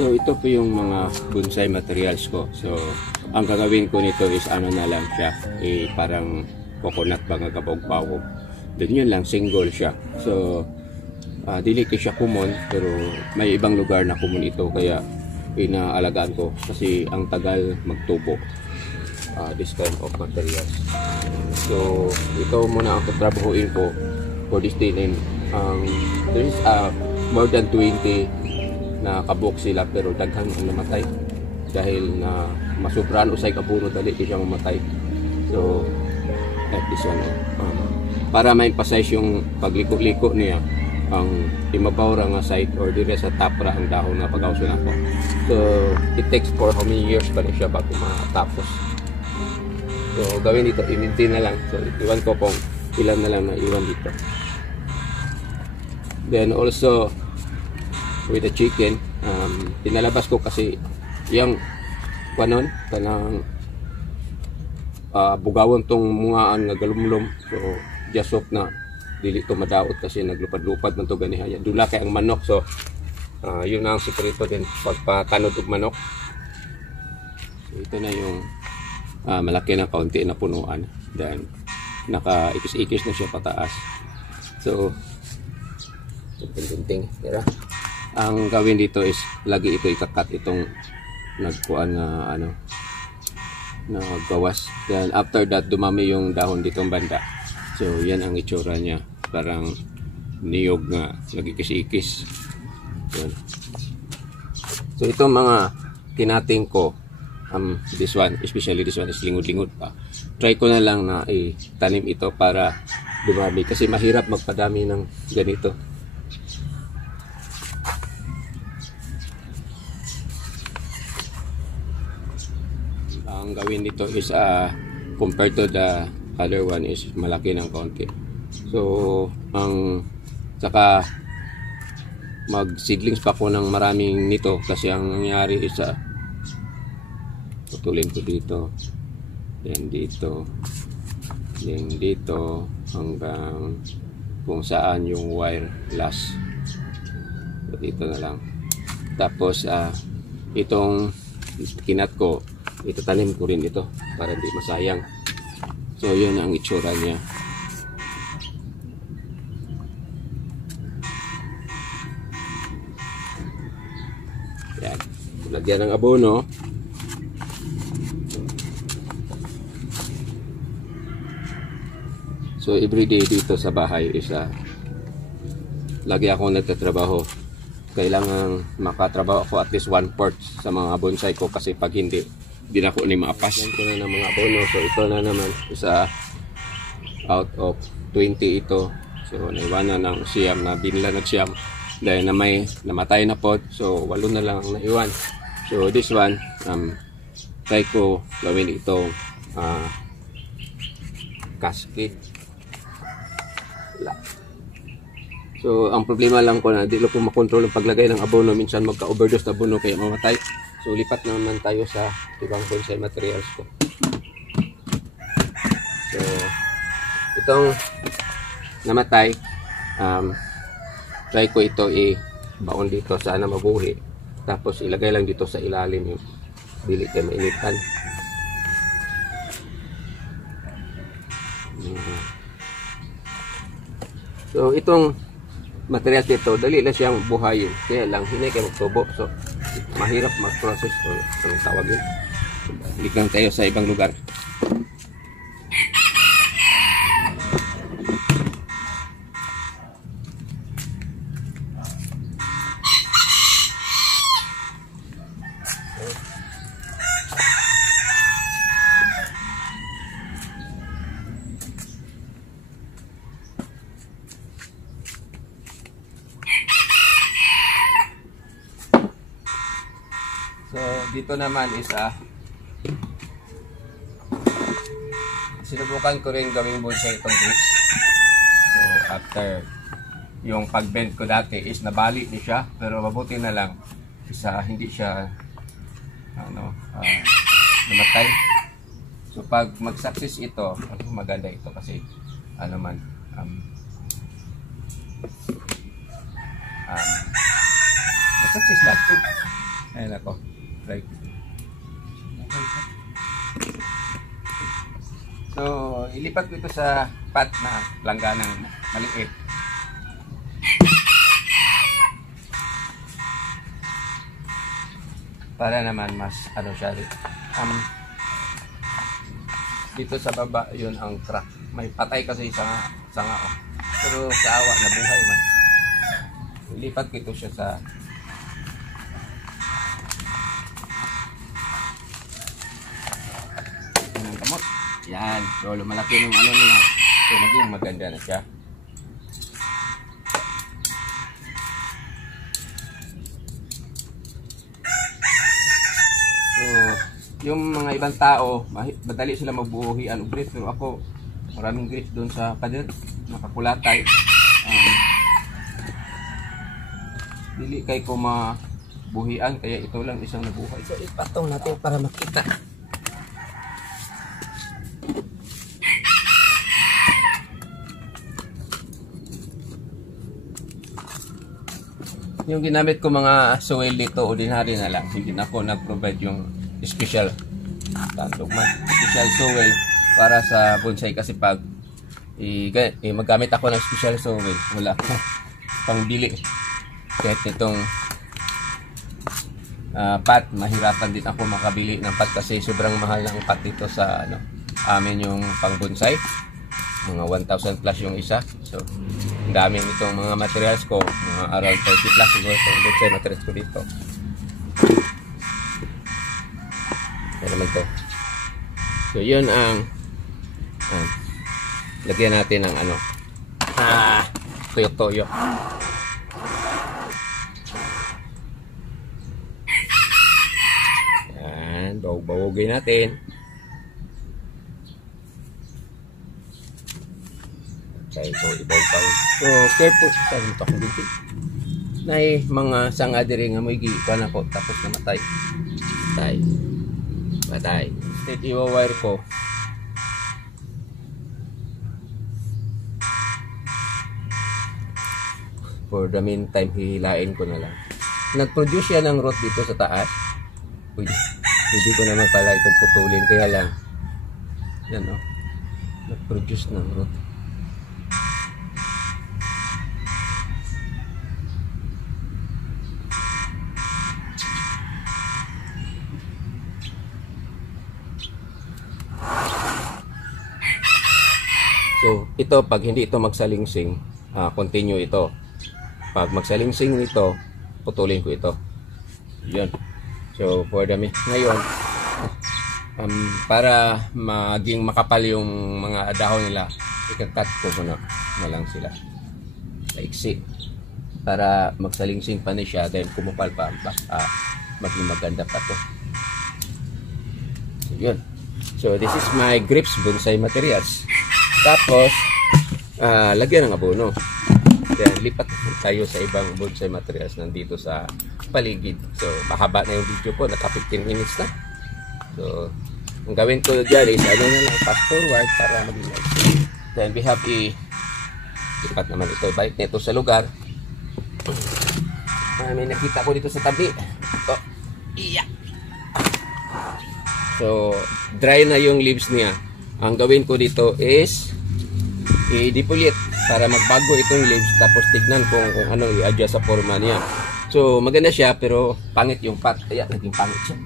So ito po yung mga bonsai materials ko. So ang gagawin ko nito is ano na lang siya, parang coconut ba nga kabog-bawog. Then yun lang, single siya. So dili ko siya common, pero may ibang lugar na common ito, kaya inaalagaan ko kasi ang tagal magtubo this kind of materials. So ito muna ang tatrabahuin ko for this day. And there is more than 20 na kabuk sila, pero daghan ang namatay dahil na masubrahan usay kapuno, dali siya mamatay. So like this one, para ma-emphasize yung pagliko-liko niya, ang imabaw ra nga side or dire sa top ra ang dahon nga pag-auso nako. So it takes for how many years pa rin siya bago matapos. So gawin dito, i-maintain na lang. So iwan ko kung ilan na lang na iwan dito. Then also with the chicken, tinalabas ko kasi yung kanon kanang bugawon tong mungaan nga galumlom. So jasok na dili to madaot kasi naglupad-lupad man to ganiha. Dula kay ang manok. So yun ang sekreto din pagpakanod og manok. So ito na yung malaki na kaunti na punuan. Then naka-ikis-ikis na siya pataas. So ting-ting, tira. Ang gawin dito is lagi ito ikakat itong nagkuan na na gawas. Then after that dumami yung dahon ditong banda. So yan ang itsura niya, parang niyog nga nagikis-ikis. Yan. So itong mga kinating ko, this one, especially this one is lingod-lingod pa. Try ko na lang na itanim ito para dumami kasi mahirap magpadami ng ganito. Ang gawin dito is compared to the other one is malaki ng konti. So saka mag seedlings pa ko ng maraming nito kasi ang nangyari is putulin ko dito, then dito, then dito hanggang kung saan yung wire last. So, dito na lang. Tapos itong kinat ko, itatanim ko rin ito para hindi masayang. So yun ang itsura niya. Yan. Lagyan ng abono. So everyday dito sa bahay is lagi ako nagtatrabaho. Kailangan makatrabaho ako at least 1/4 sa mga bonsai ko kasi pag hindi na ako ni maapas. Yan ko na ng mga abono. So ito na naman isa out of 20 ito. So naiwanan ng siyam na binla nagsiyam dahil na may namatay na pod. So 8 na lang ang naiwan. So this one try ko gawin itong cascade. So ang problema lang ko na di ko makontrol ang paglagay ng abono. Minsan magka-overdose na abono kaya mamatay. So lipat naman tayo sa ibang bonsai materials ko. So itong namatay, try ko ito i-baon dito, sana mabuhi. Tapos ilagay lang dito sa ilalim yung dili kayo mainitan. So itong materials dito, dali lang siyang buhayin. Kaya lang, hindi kayo magtubo. So mahirap mag-process o anong tawag yun. Balik lang tayo sa ibang lugar. So dito naman is sinubukan ko rin gawing bonsai itong grits. So after yung pag-bend ko dati is nabali niya siya, pero mabuti na lang hindi siya namatay. So pag mag-success ito, maganda ito kasi mag-success lahat ito. Ayan ako. Right. So, ilipat ko ito sa pot na langganang maliit. Para naman mas ano siya dito sa baba yun ang crack. May patay kasi sa nga oh. Pero sa awa nabuhay man. Ilipat ko ito siya sa ng kamot. Yan. So, lumalaki yung ano niya. So, naging maganda na siya. So, yung mga ibang tao, madali sila magbuhian ng grapes. Pero ako, maraming grapes doon sa pader. Nakakulatay. Dili kay ko mabuhian. Kaya ito lang isang nabuhay. So, ipatong natin para makita. Yung ginamit ko mga soil dito, ordinary na lang. Hindi na ako nag-provide yung special special soil para sa bonsai kasi pag magamit ako ng special soil, wala ko pangbili. Kahit nitong pot, mahirapan din ako makabili ng pot kasi sobrang mahal ng pot dito sa amin yung pang bonsai. Mga 1,000 plus yung isa. So, ang dami nitong mga materials ko, mga around 30 plus siguro itong bonsai materials ko dito. Yan naman to. So, yun ang lagyan natin ng toyo-toyo. Yan, bawog-bawogin natin. Okay, so ibaw-baw. So, careful sa dito akong dito. Nay mga sanga diri nga mo'y giikuan ako tapos namatay. Patay. Instead i-wire ko. For the meantime, hihilain ko na lang. Nag-produce yan ng root dito sa taas. Hindi ko naman pala itong putulin. Kaya lang. Yan o. Nag-produce ng root. So, ito, pag hindi ito magsalingsing, continue ito. Pag magsalingsing nito, putulin ko ito. Yun. So, for the ngayon, para maging makapal yung mga dahon nila, ikakat ko muna na lang sila. Kaiksi. Para magsalingsing pa niya, then kumupal pa, maging maganda pa to. So, yun. So, this is my grapes bonsai materials. Tapos, lagyan ng abono. Then, lipat tayo sa ibang bonsai materials nandito sa paligid. So, mahaba na yung video ko. Naka 15 minutes na. So, ang gawin ko dyan is, na lang, fast forward para mag-live. Then, we have lipat naman ito. Balik na ito sa lugar. May nakita ko dito sa tabi. Ito. Iya. So, dry na yung leaves niya. Ang gawin ko dito is i-depulate para magbago itong leaves tapos tignan kung ano i-adjust sa forma niya. So maganda siya pero pangit yung pot. Kaya naging pangit siya.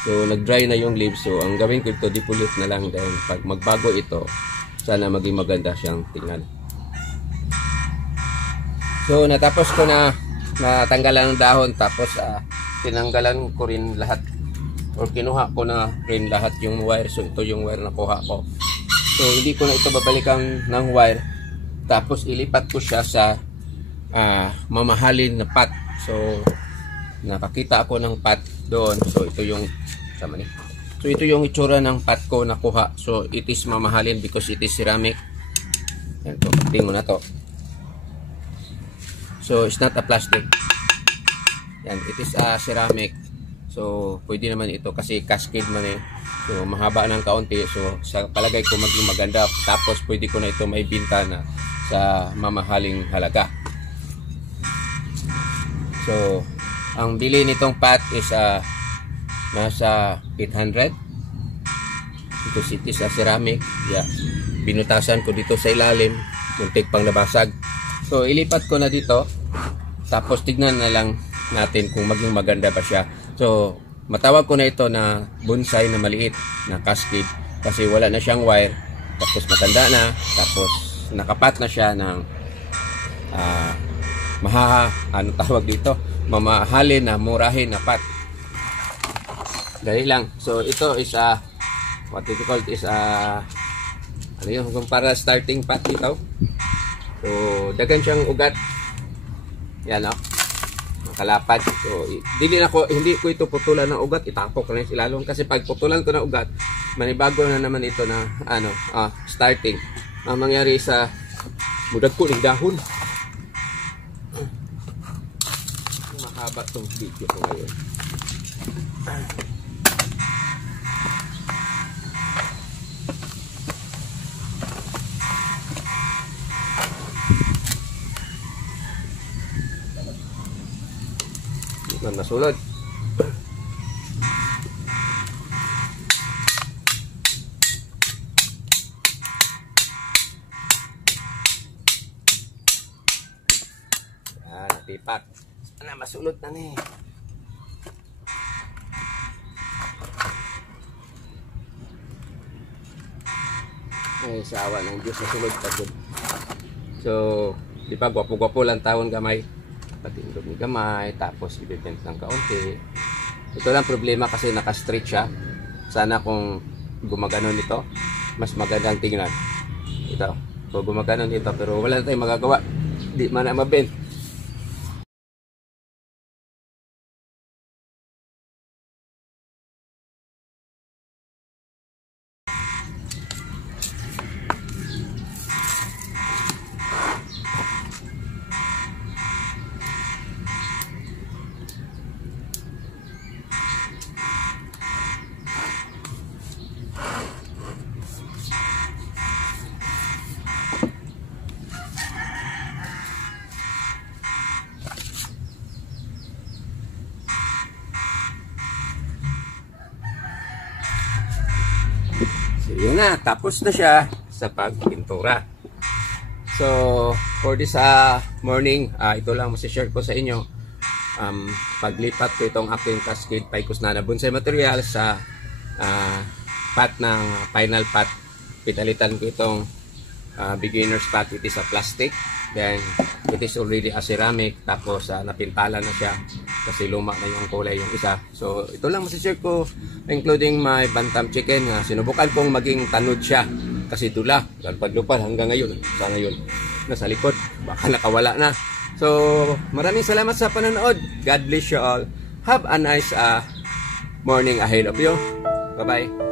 So nag-dry na yung leaves. So ang gawin ko ito, depulate na lang dahil pag magbago ito, sana maging maganda siyang tingnan. So natapos ko na natanggalan ng dahon tapos tinanggalan ko rin lahat or kinuha ko na rin lahat yung wire. So ito yung wire na kuha ko. So hindi ko na ito babalikan ng wire. Tapos ilipat ko siya sa mamahalin na pot. So nakakita ako ng pot doon. So ito yung So ito yung itsura ng pot ko na kuha. So it is mamahalin because it is ceramic. Yan to, tingnan mo na to. So it's not a plastic. Yan, it is a ceramic. So, pwede naman ito kasi cascade man eh. So, mahaba ng kaunti. So, sa palagay ko maging maganda. Tapos, pwede ko na ito may binta na sa mamahaling halaga. So, ang bili nitong pot is nasa 800. Ito city sa ceramic. Yeah. Binutasan ko dito sa ilalim. Muntik pang nabasag. So, ilipat ko na dito. Tapos, tignan na lang natin kung maging maganda pa siya. So, matawag ko na ito na bonsai na maliit na cascade. Kasi wala na siyang wire. Tapos, matanda na. Tapos, nakapat na siya ng ano tawag dito? Mamahalin na, murahin na pot. Dali lang. So, ito is what do you call it? Is ano yun? Kung para starting pot dito. So, dagan siyang ugat. Yan o. Kalapad. So, hindi ko ito putulan ng ugat. Itapok ko na yung silalong. Kasi pag putulan ko ng ugat, manibago na naman ito na starting. Ang mangyari sa mudag ko ng dahon. Mahaba itong video ko ngayon. Nasulod. Natipak. Masulod na ni. Ay, sa awa ng Diyos, nasulod pa po. So, di ba, gwapo-gwapo lang taon gamay. Patindog ni gamay, tapos ibibent ng kaunti. Ito lang problema kasi naka-straight siya. Sana kung gumaganon ito, mas magandang tingnan. Ito, kung gumaganon ito, pero wala na tayong magagawa. Di man na mabent. So, yun na. Tapos na siya sa pagpintura. So, for this morning, ito lang masishare ko sa inyo. Paglipat ko itong aking cascade Picos Nana bonsai material sa pot ng final pot. Pinalitan ko itong beginner's pot. It is a plastic. Then, it is already a ceramic. Tapos, napintala na siya kasi luma na yung kulay yung isa. So, ito lang masishare ko, including my bantam chicken. Sinubukan kong maging tanod siya kasi tula. Lupad hanggang ngayon. Sana yun. Nasa likod. Baka nakawala na. So, maraming salamat sa panonood. God bless you all. Have a nice morning ahead of you. Bye-bye.